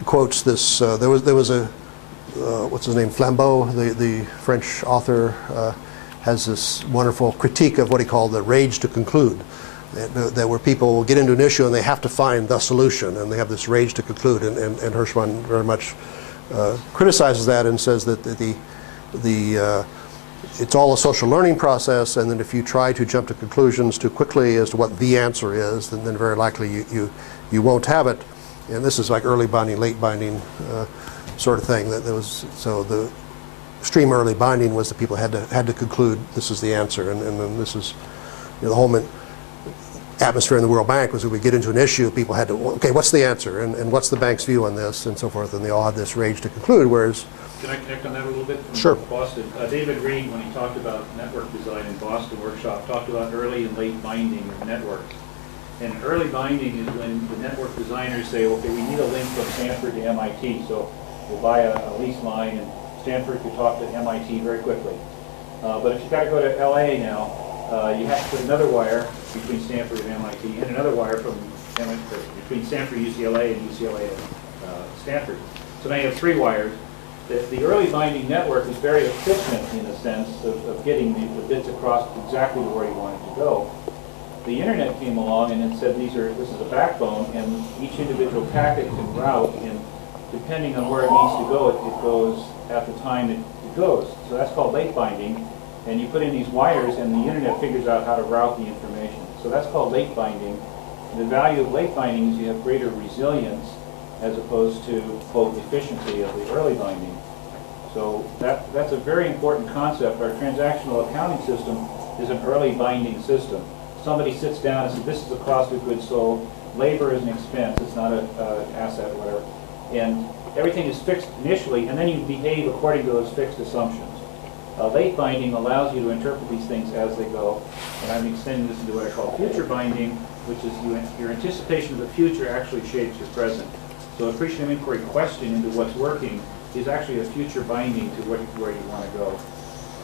quotes this. There was a what's his name, Flambeau, the French author. Has this wonderful critique of what he called the rage to conclude, that where people will get into an issue and they have to find the solution, and they have this rage to conclude, and Hirschman very much criticizes that and says that it's all a social learning process, and that if you try to jump to conclusions too quickly as to what the answer is, then very likely you won't have it. And this is like early binding, late binding sort of thing. That there was, so the extreme early binding was that people had to conclude this is the answer, and then this is, the whole atmosphere in the World Bank was that we get into an issue, people had to, okay, what's the answer, and what's the bank's view on this, and so forth, and they all had this rage to conclude, whereas... Can I connect on that a little bit? From Sure. Boston. David Reed, when he talked about network design in Boston workshop, talked about early and late binding of networks. And early binding is when the network designers say, okay, we need a link from Stanford to MIT, so we'll buy a lease line, and Stanford could talk to MIT very quickly. But if you've got to go to LA now, you have to put another wire between Stanford and MIT, and another wire between Stanford, UCLA, and UCLA and Stanford. So now you have 3 wires. The early binding network is very efficient in a sense of getting the bits across exactly to where you want it to go. The internet came along and it said this is a backbone, and each individual packet can route, and depending on where it needs to go, it goes at the time it goes. So that's called late binding, and you put in these wires and the internet figures out how to route the information. So that's called late binding. The value of late binding is you have greater resilience as opposed to, quote, efficiency of the early binding. So that's a very important concept. Our transactional accounting system is an early binding system. Somebody sits down and says, this is the cost of goods sold. Labor is an expense. It's not an asset, whatever. And everything is fixed initially, and then you behave according to those fixed assumptions. Late binding allows you to interpret these things as they go. And I'm extending this into what I call future binding, which is your anticipation of the future actually shapes your present. So appreciative inquiry question into what's working is actually a future binding to where you want to go.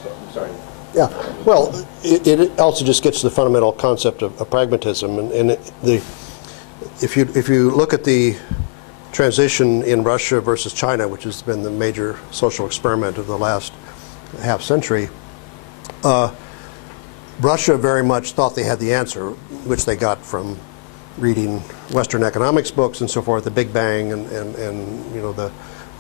So, I'm sorry. Yeah, well, it also just gets to the fundamental concept of pragmatism, and if you look at the transition in Russia versus China, which has been the major social experiment of the last half century, Russia very much thought they had the answer, which they got from reading Western economics books and so forth, the Big Bang, and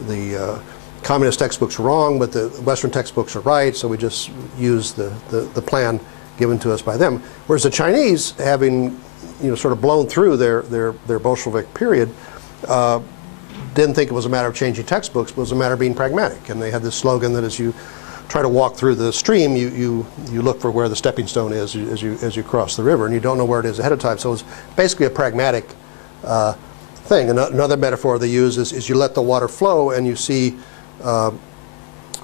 the communist textbooks are wrong, but the Western textbooks are right, so we just use the plan given to us by them. Whereas the Chinese, having sort of blown through their Bolshevik period, didn't think it was a matter of changing textbooks, but it was a matter of being pragmatic. And they had this slogan that as you try to walk through the stream, you look for where the stepping stone is as you cross the river, and you don't know where it is ahead of time. So it's basically a pragmatic thing. Another metaphor they use is you let the water flow, and you see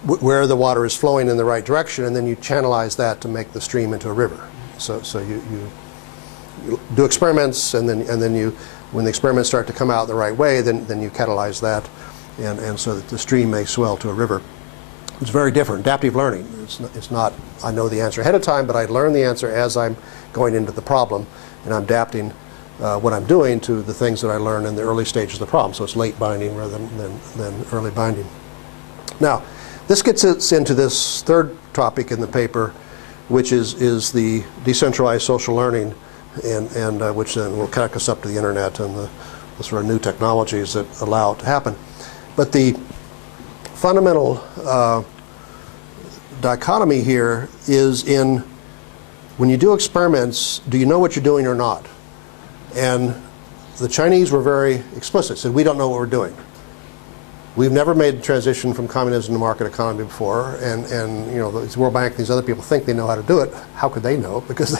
where the water is flowing in the right direction, and then you channelize that to make the stream into a river. So you do experiments, and then you, when the experiments start to come out the right way, then you catalyze that, and so that the stream may swell to a river. It's very different. Adaptive learning. It's not, I know the answer ahead of time, but I learn the answer as I'm going into the problem, and I'm adapting what I'm doing to the things that I learn in the early stages of the problem. So it's late binding rather than early binding. Now, this gets us into this third topic in the paper, which is the decentralized social learning, and which then will connect us up to the internet and the sort of new technologies that allow it to happen. But the fundamental dichotomy here is in when you do experiments, do you know what you're doing or not? And the Chinese were very explicit, said we don't know what we're doing. We've never made the transition from communism to market economy before, and the World Bank, these other people think they know how to do it. How could they know? Because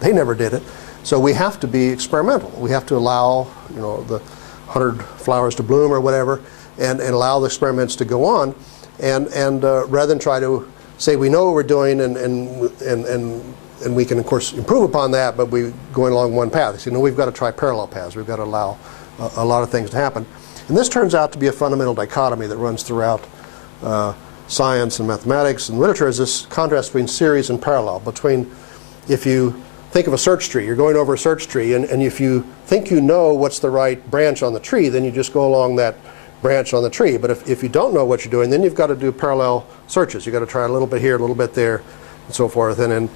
they never did it. So we have to be experimental. We have to allow the 100 flowers to bloom or whatever, and allow the experiments to go on, and rather than try to say we know what we're doing and we can of course improve upon that, but we're going along one path. So, we've got to try parallel paths. We've got to allow a lot of things to happen. And this turns out to be a fundamental dichotomy that runs throughout science and mathematics and literature, is this contrast between series and parallel. Between, if you think of a search tree, you're going over a search tree, and if you think you know what's the right branch on the tree, then you just go along that branch on the tree. But if you don't know what you're doing, then you've got to do parallel searches. You've got to try a little bit here, a little bit there, and so forth. And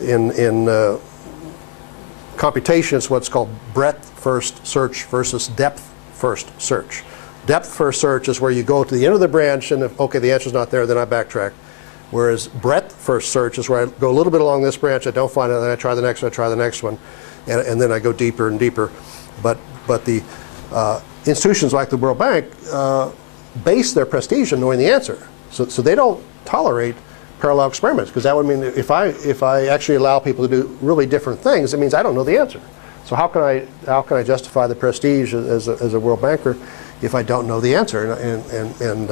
in computation, it's what's called breadth first search versus depth first search. Depth first search is where you go to the end of the branch, and if, okay, the answer's not there, then I backtrack. Whereas breadth first search is where I go a little bit along this branch, I don't find it, then I try the next one, I try the next one, and then I go deeper and deeper. But the institutions like the World Bank base their prestige on knowing the answer. So they don't tolerate parallel experiments, because that would mean that if I actually allow people to do really different things, it means I don't know the answer. So how can I justify the prestige as a World Banker if I don't know the answer and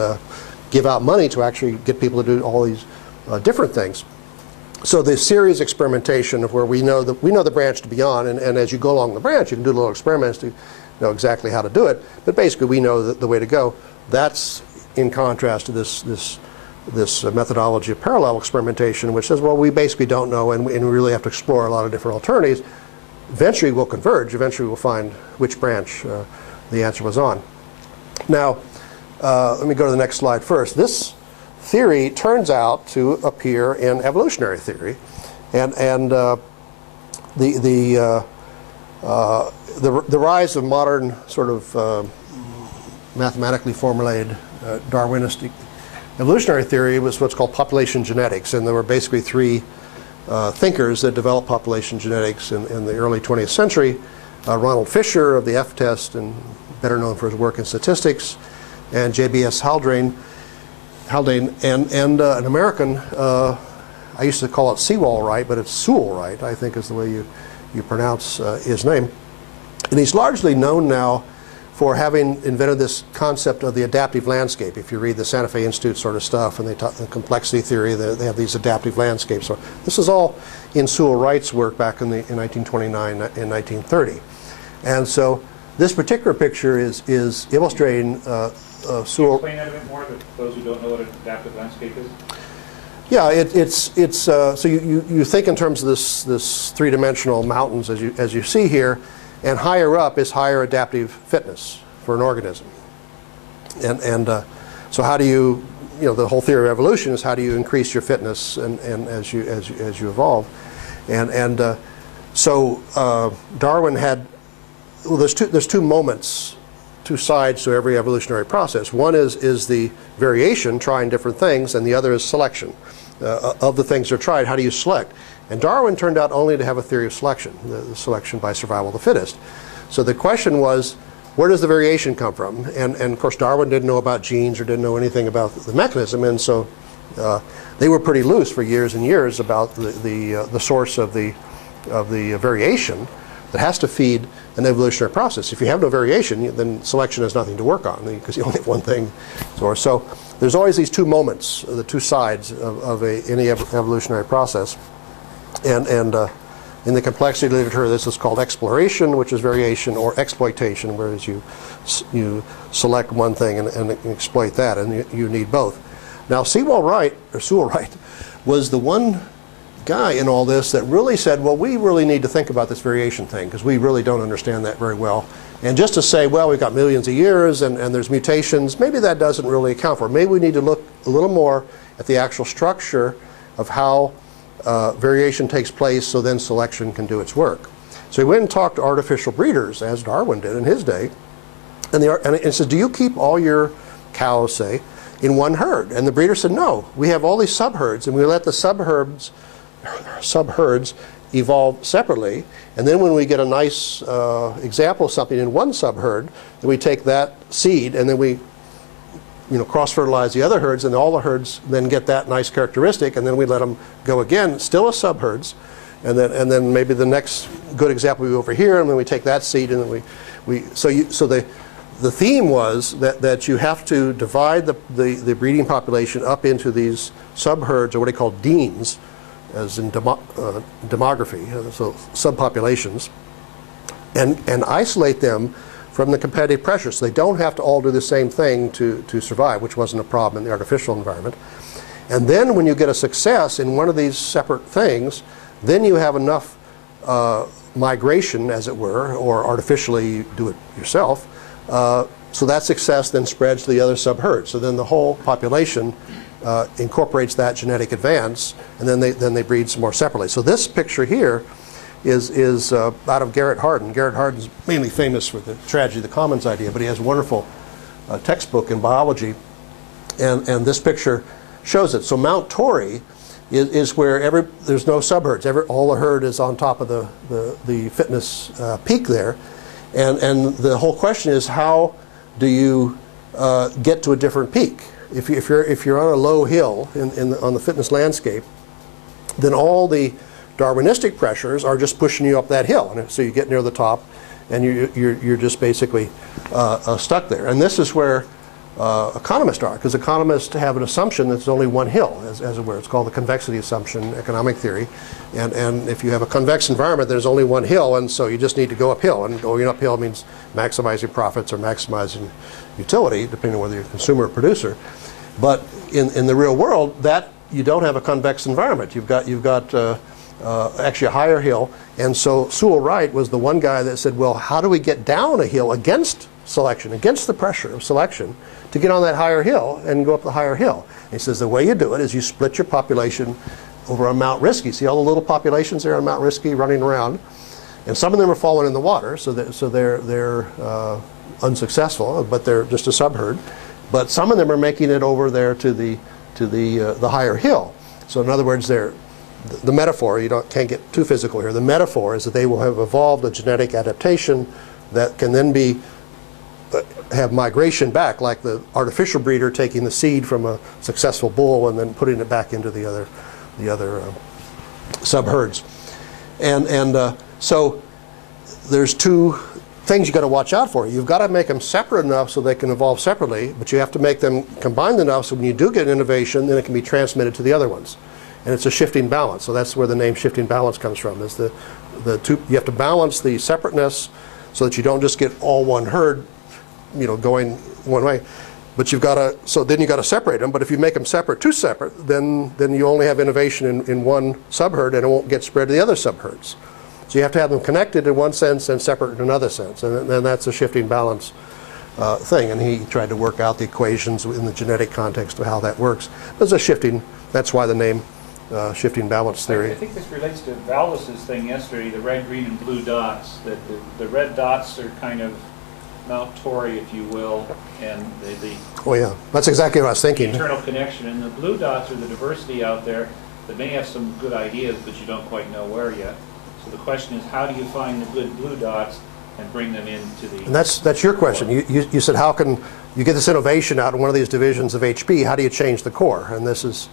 give out money to actually get people to do all these different things? So the series experimentation of where we know the branch to be on, and as you go along the branch, you can do little experiments to know exactly how to do it. But basically, we know the way to go. That's in contrast to this methodology of parallel experimentation, which says, well, we basically don't know, and we really have to explore a lot of different alternatives. Eventually, we'll converge. Eventually, we'll find which branch the answer was on. Now, let me go to the next slide first. This theory turns out to appear in evolutionary theory, and the rise of modern sort of mathematically formulated Darwinistic evolutionary theory was what's called population genetics, and there were basically three thinkers that developed population genetics in the early 20th century. Ronald Fisher of the F-test, and better known for his work in statistics, and J.B.S. Haldane, and an American, I used to call it Sewall Wright, but it's Sewall Wright, I think is the way you pronounce his name. And he's largely known now for having invented this concept of the adaptive landscape. If you read the Santa Fe Institute sort of stuff, and they talk the complexity theory, they have these adaptive landscapes. So this is all in Sewall Wright's work back in 1929 and 1930. And so this particular picture is illustrating Sewall. Explain that a bit more to those who don't know what an adaptive landscape is. Yeah, it's so you think in terms of this three-dimensional mountains as you see here, and higher up is higher adaptive fitness for an organism. And so how do you the whole theory of evolution is how do you increase your fitness and as you evolve, and so Darwin had, well, there's two moments, two sides to every evolutionary process. One is the variation, trying different things, and the other is selection. Of the things that are tried, how do you select? And Darwin turned out only to have a theory of selection, the selection by survival of the fittest. So the question was, where does the variation come from? And of course, Darwin didn't know about genes or didn't know anything about the mechanism, and so they were pretty loose for years and years about the source of the variation that has to feed an evolutionary process. If you have no variation, then selection has nothing to work on, because you only have one thing. So there's always these two moments, the two sides of any evolutionary process. And in the complexity literature, this is called exploration, which is variation, or exploitation, whereas you select one thing and exploit that, and you need both. Now, Sewall Wright was the one guy in all this that really said, well, we really need to think about this variation thing, because we really don't understand that very well. And just to say, well, we've got millions of years and there's mutations, maybe that doesn't really account for it. Maybe we need to look a little more at the actual structure of how variation takes place, so then selection can do its work. So he went and talked to artificial breeders, as Darwin did in his day, and he said, do you keep all your cows, say, in one herd? And the breeder said, no, we have all these subherds, and we let the subherds evolve separately, and then when we get a nice example of something in one subherd, then we take that seed and then we cross-fertilize the other herds, and all the herds then get that nice characteristic, and then we let them go again, still as subherds, and then maybe the next good example will be over here, and then we take that seed, and then the theme was that you have to divide the breeding population up into these subherds, or what they call deans, as in demography, so subpopulations, and isolate them from the competitive pressure, so they don't have to all do the same thing to survive, which wasn't a problem in the artificial environment. And then when you get a success in one of these separate things, then you have enough migration, as it were, or artificially do it yourself, so that success then spreads to the other subherds. So then the whole population incorporates that genetic advance, and then they breed some more separately. So this picture here is out of Garrett Hardin. Garrett Hardin's mainly famous for the tragedy of the commons idea, but he has a wonderful textbook in biology, and this picture shows it. So Mount Tory is where there's no subherds. All the herd is on top of the fitness peak there, and the whole question is, how do you get to a different peak? If you're on a low hill on the fitness landscape, then all the Darwinistic pressures are just pushing you up that hill, and so you get near the top, and you're just basically stuck there. And this is where economists are, because economists have an assumption that there's only one hill, as it were. It's called the convexity assumption, economic theory. And if you have a convex environment, there's only one hill, and so you just need to go uphill. And going uphill means maximizing profits or maximizing utility, depending on whether you're a consumer or producer. But in the real world, that you don't have a convex environment. You've got actually a higher hill. And so Sewall Wright was the one guy that said, well, how do we get down a hill against selection, against the pressure of selection, to get on that higher hill and go up the higher hill? And he says the way you do it is you split your population over on Mount Risky. See all the little populations there on Mount Risky running around? And some of them are falling in the water, so they're unsuccessful, but they're just a subherd. But some of them are making it over there to the higher hill. So in other words, the metaphor, can't get too physical here, the metaphor is that they will have evolved a genetic adaptation that can then have migration back, like the artificial breeder taking the seed from a successful bull and then putting it back into the other subherds. And so there's two things you've got to watch out for. You've got to make them separate enough so they can evolve separately, but you have to make them combined enough so when you do get innovation, then it can be transmitted to the other ones. And it's a shifting balance. So that's where the name shifting balance comes from. Is the two, you have to balance the separateness so that you don't just get all one herd, going one way. But you've got to, so then you've got to separate them. But if you make them too separate, then you only have innovation in one subherd, and it won't get spread to the other subherds. So you have to have them connected in one sense and separate in another sense. And then that's a shifting balance thing. And he tried to work out the equations in the genetic context of how that works. There's a shifting, that's why the name shifting balance theory. I think this relates to Valdis's thing yesterday, the red, green, and blue dots. That the red dots are kind of Mount Tory, if you will, and the oh yeah, that's exactly what I was thinking. Internal connection, and the blue dots are the diversity out there that may have some good ideas, but you don't quite know where yet. So the question is, how do you find the good blue dots and bring them into the... And that's your question. You said, how can you get this innovation out in one of these divisions of HP? How do you change the core? And this is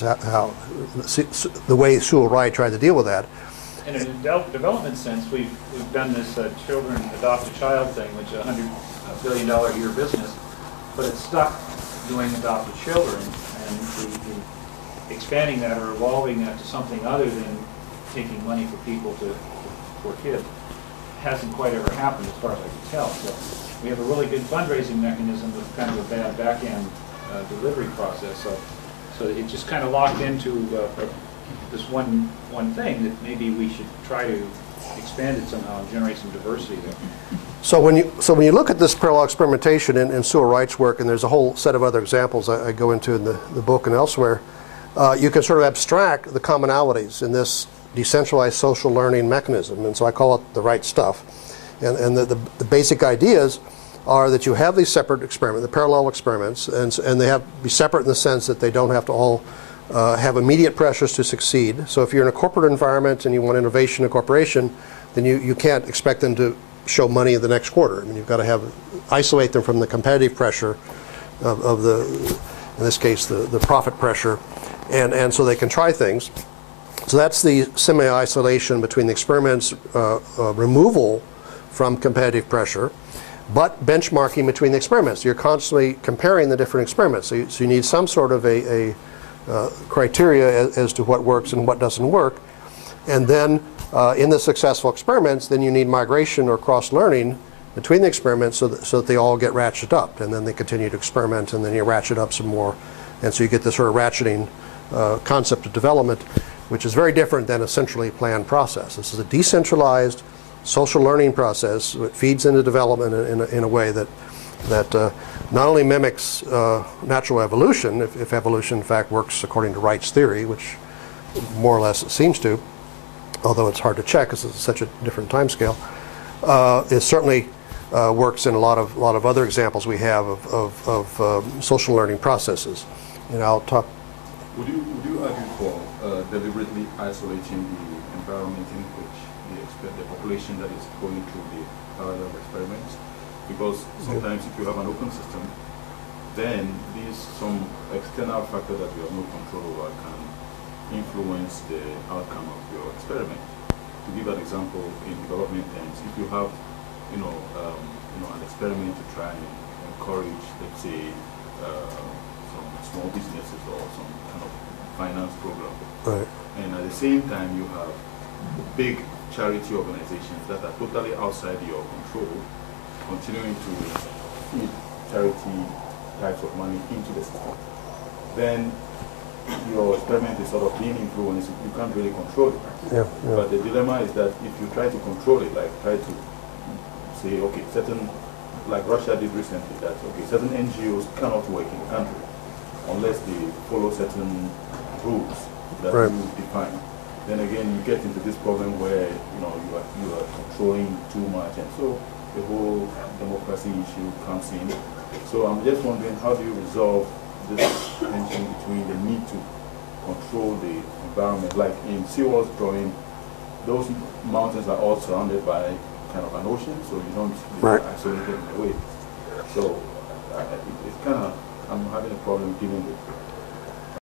how the way Sewall Wright tried to deal with that. In a development sense, we've done this children adopt a child thing, which is a $100 billion a year business, but it's stuck doing adopted children, and the expanding that or evolving that to something other than taking money for people for kids hasn't quite ever happened as far as I can tell. So we have a really good fundraising mechanism with kind of a bad back-end delivery process. So it just kind of locked into this one thing that maybe we should try to expand it somehow and generate some diversity there. So when you look at this parallel experimentation in Sewall Wright's work, and there's a whole set of other examples I go into in the book and elsewhere, you can sort of abstract the commonalities in this decentralized social learning mechanism, and so I call it the right stuff. And the basic ideas are that you have these separate experiments, the parallel experiments, and they have to be separate in the sense that they don't have to all have immediate pressures to succeed. So if you're in a corporate environment and you want innovation in a corporation, then you can't expect them to show money in the next quarter. I mean, you've got to isolate them from the competitive pressure of the, in this case, the profit pressure, and so they can try things. So that's the semi-isolation between the experiments, removal from competitive pressure. but benchmarking between the experiments. You're constantly comparing the different experiments. So you need some sort of a criteria as to what works and what doesn't work. And then in the successful experiments, then you need migration or cross-learning between the experiments so that they all get ratcheted up. And then they continue to experiment, and then you ratchet up some more. And so you get this sort of ratcheting concept of development, which is very different than a centrally planned process. This is a decentralized social learning process. It feeds into development in a way that not only mimics natural evolution, if evolution in fact works according to Wright's theory, which more or less it seems to, although it's hard to check because it's such a different time scale. It certainly works in a lot of other examples we have of social learning processes. And I'll talk. Would you argue for deliberately isolating the environment in which the population that is going through the parallel experiments? Because sometimes if you have an open system, then some external factor that you have no control over can influence the outcome of your experiment. To give an example, in development terms, if you have an experiment to try and encourage, let's say, some small businesses or some kind of finance program, Right. and at the same time you have big charity organizations that are totally outside your control, continuing to feed charity types of money into the system, then your experiment is sort of being influenced. You can't really control it. Yeah. But the dilemma is that if you try to control it, like try to say, okay, like Russia did recently, that okay, certain NGOs cannot work in the country unless they follow certain rules that Right. you define. Then again, you get into this problem where you are controlling too much, and so the whole democracy issue comes in. So I'm just wondering, how do you resolve this tension between the need to control the environment? Like in Sewell's drawing, those mountains are all surrounded by kind of an ocean, so you don't Right. isolate them in a way. So it's kind of, I'm having a problem dealing with